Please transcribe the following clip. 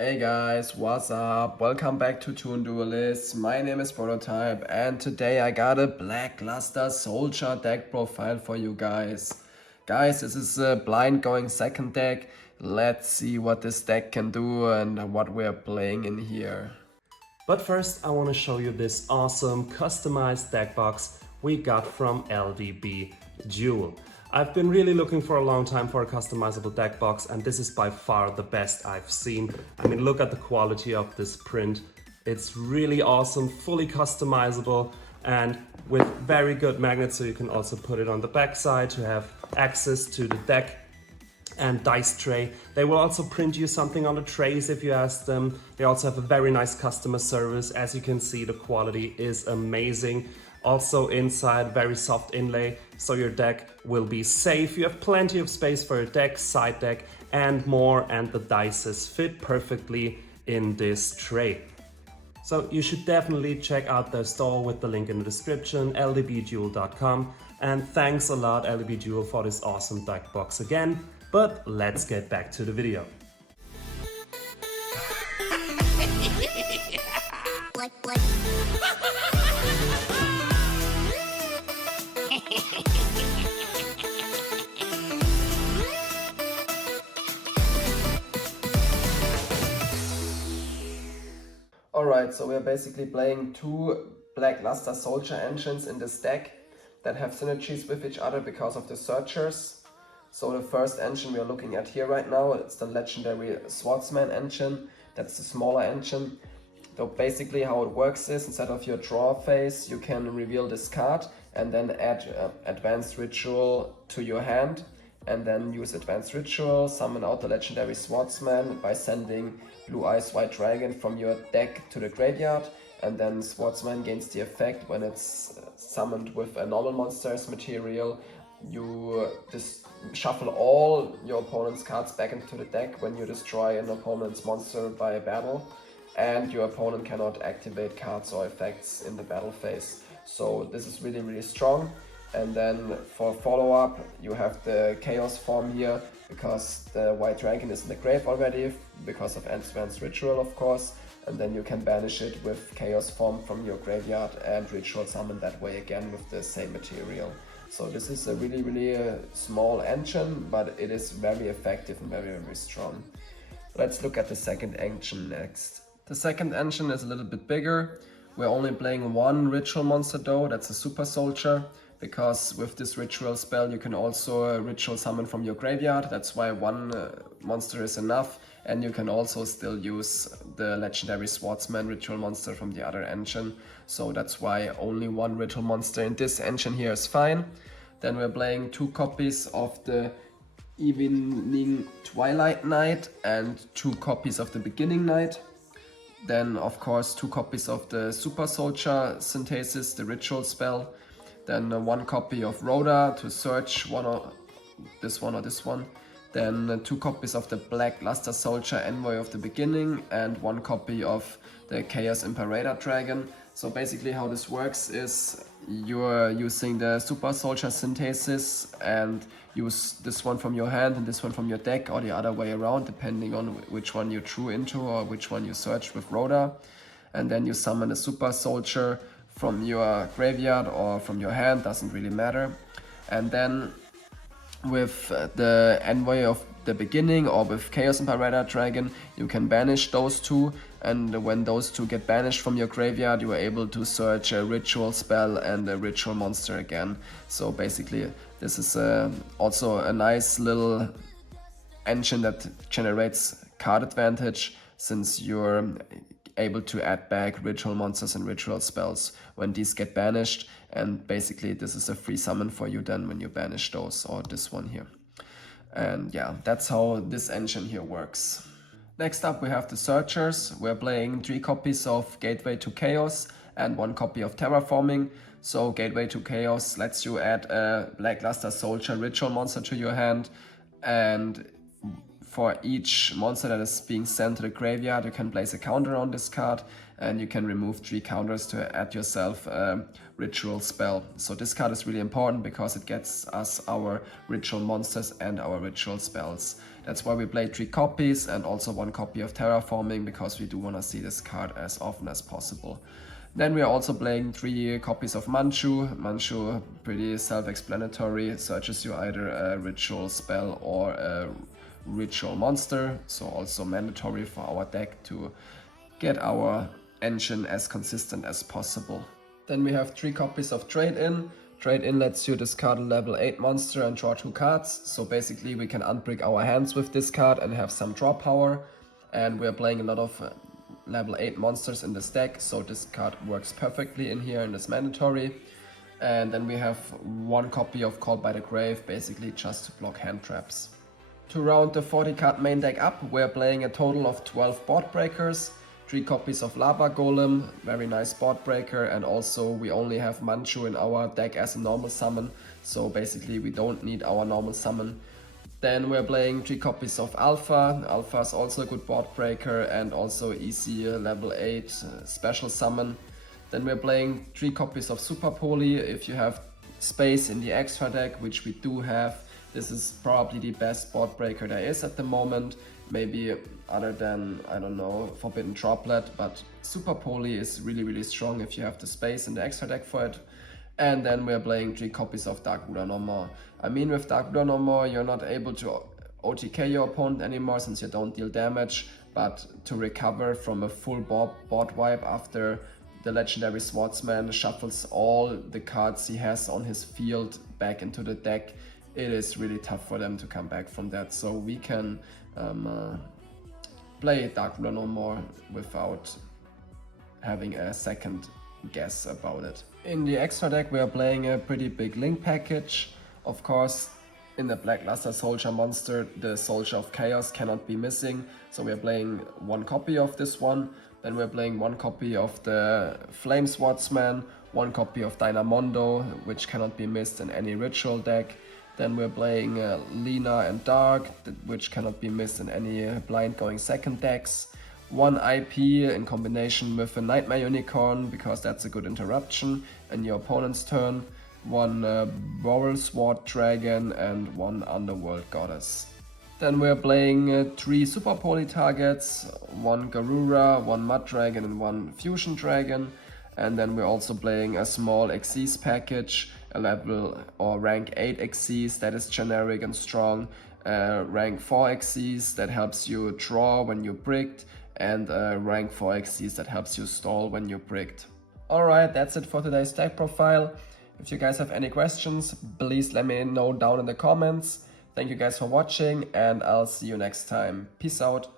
Hey guys, what's up? Welcome back to Toon Duelists. My name is Prototype and today I got a Black Luster Soldier deck profile for you guys. Guys, this is a blind going second deck. Let's see what this deck can do and what we're playing in here. But first I want to show you this awesome customized deck box we got from YuGiOh. I've been really looking for a long time for a customizable deck box, and this is by far the best I've seen. I mean, look at the quality of this print. It's really awesome, fully customizable, and with very good magnets, so you can also put it on the back side to have access to the deck and dice tray. They will also print you something on the trays if you ask them. They also have a very nice customer service. As you can see, the quality is amazing. Also inside, very soft inlay, so your deck will be safe. You have plenty of space for your deck, side deck, and more, and the dices fit perfectly in this tray. So you should definitely check out their store with the link in the description, ldbduel.com. And thanks a lot, LUSTER, for this awesome deck box again. But let's get back to the video. Alright, so we're basically playing two Black Luster Soldier engines in this deck that have synergies with each other because of the searchers. So the first engine we are looking at here right now, it's the legendary Swordsman engine. That's the smaller engine. So basically how it works is, instead of your draw phase, you can reveal this card and then add Advanced Ritual to your hand, and then use Advanced Ritual, summon out the legendary Swordsman by sending Blue Eyes White Dragon from your deck to the graveyard, and then Swordsman gains the effect when it's summoned with a normal monster's material. You just shuffle all your opponent's cards back into the deck when you destroy an opponent's monster by a battle, and your opponent cannot activate cards or effects in the battle phase. So this is really strong. And then for follow-up, you have the Chaos form here, because the White Dragon is in the grave already, because of Advanced Ritual of course, and then you can banish it with Chaos form from your graveyard and Ritual summon that way again with the same material. So this is a really small engine, but it is very effective and very strong. Let's look at the second engine next. The second engine is a little bit bigger. We're only playing one ritual monster though, that's a Super Soldier, because with this ritual spell you can also ritual summon from your graveyard. That's why one monster is enough, and you can also still use the legendary Swordsman ritual monster from the other engine. So that's why only one ritual monster in this engine here is fine. Then we're playing two copies of the Evening Twilight Knight and two copies of the Beginning Knight. Then of course two copies of the Super Soldier Synthesis, the ritual spell. Then one copy of Rhoda to search this one or this one. Then two copies of the Black Luster Soldier Envoy of the Beginning, and one copy of the Chaos Imperator Dragon. So basically how this works is you're using the Super Soldier Synthesis and use this one from your hand and this one from your deck, or the other way around, depending on which one you drew into or which one you searched with Rhoda. And then you summon a Super Soldier from your graveyard or from your hand, doesn't really matter. And then with the Envoy of the Beginning or with Chaos Imperator Dragon, you can banish those two, and when those two get banished from your graveyard, you are able to search a ritual spell and a ritual monster again. So basically this is also a nice little engine that generates card advantage, since you're able to add back ritual monsters and ritual spells when these get banished, and basically this is a free summon for you then when you banish those, or this one here. And yeah, that's how this engine here works. Next up we have the searchers. We're playing 3 copies of Gateway to Chaos and 1 copy of Terraforming. So Gateway to Chaos lets you add a Black Luster Soldier ritual monster to your hand, and for each monster that is being sent to the graveyard, you can place a counter on this card, and you can remove 3 counters to add yourself a ritual spell. So this card is really important because it gets us our ritual monsters and our ritual spells. That's why we play 3 copies and also 1 copy of Terraforming, because we do want to see this card as often as possible. Then we are also playing 3 copies of Manchu. Manchu, pretty self-explanatory, searches you either a ritual spell or a ritual monster, so also mandatory for our deck to get our engine as consistent as possible. Then we have 3 copies of Trade-In. Trade-In lets you discard a level 8 monster and draw 2 cards, so basically we can unbrick our hands with this card and have some draw power. And we are playing a lot of level 8 monsters in this deck, so this card works perfectly in here and is mandatory. And then we have 1 copy of Called by the Grave, basically just to block hand traps. To round the 40 card main deck up, we're playing a total of 12 board breakers, 3 copies of Lava Golem, very nice board breaker, and also we only have Manchu in our deck as a normal summon, so basically we don't need our normal summon. Then we're playing 3 copies of Alpha. Alpha is also a good board breaker and also easy level 8 special summon. Then we're playing 3 copies of Super Poly. If you have space in the extra deck, which we do have, this is probably the best board breaker there is at the moment. Maybe other than, I don't know, Forbidden Droplet, but Super Poly is really strong if you have the space in the extra deck for it. And then we're playing 3 copies of Dark Ruler No More. I mean, with Dark Ruler No More, you're not able to OTK your opponent anymore since you don't deal damage, but to recover from a full board wipe after the legendary Swordsman shuffles all the cards he has on his field back into the deck, it is really tough for them to come back from that. So we can play Dark Ruler No More without having a second guess about it. In the extra deck we are playing a pretty big link package. Of course, in the Black Luster Soldier monster, the Soldier of Chaos cannot be missing, so we are playing 1 copy of this one. Then we're playing 1 copy of the Flame Swordsman, 1 copy of Dynamondo, which cannot be missed in any ritual deck. Then we're playing Lina and Dark, which cannot be missed in any blind going second decks. 1 IP in combination with a Nightmare Unicorn, because that's a good interruption in your opponent's turn. 1 Boral Sword Dragon and 1 Underworld Goddess. Then we're playing 3 Super Poly targets, 1 Garura, 1 Mud Dragon and 1 Fusion Dragon. And then we're also playing a small Xyz package, a level or rank 8 Xyz that is generic and strong, rank 4 Xyz that helps you draw when you're bricked, and rank 4 Xyz that helps you stall when you're bricked. Alright, that's it for today's deck profile. If you guys have any questions, please let me know down in the comments. Thank you guys for watching, and I'll see you next time. Peace out.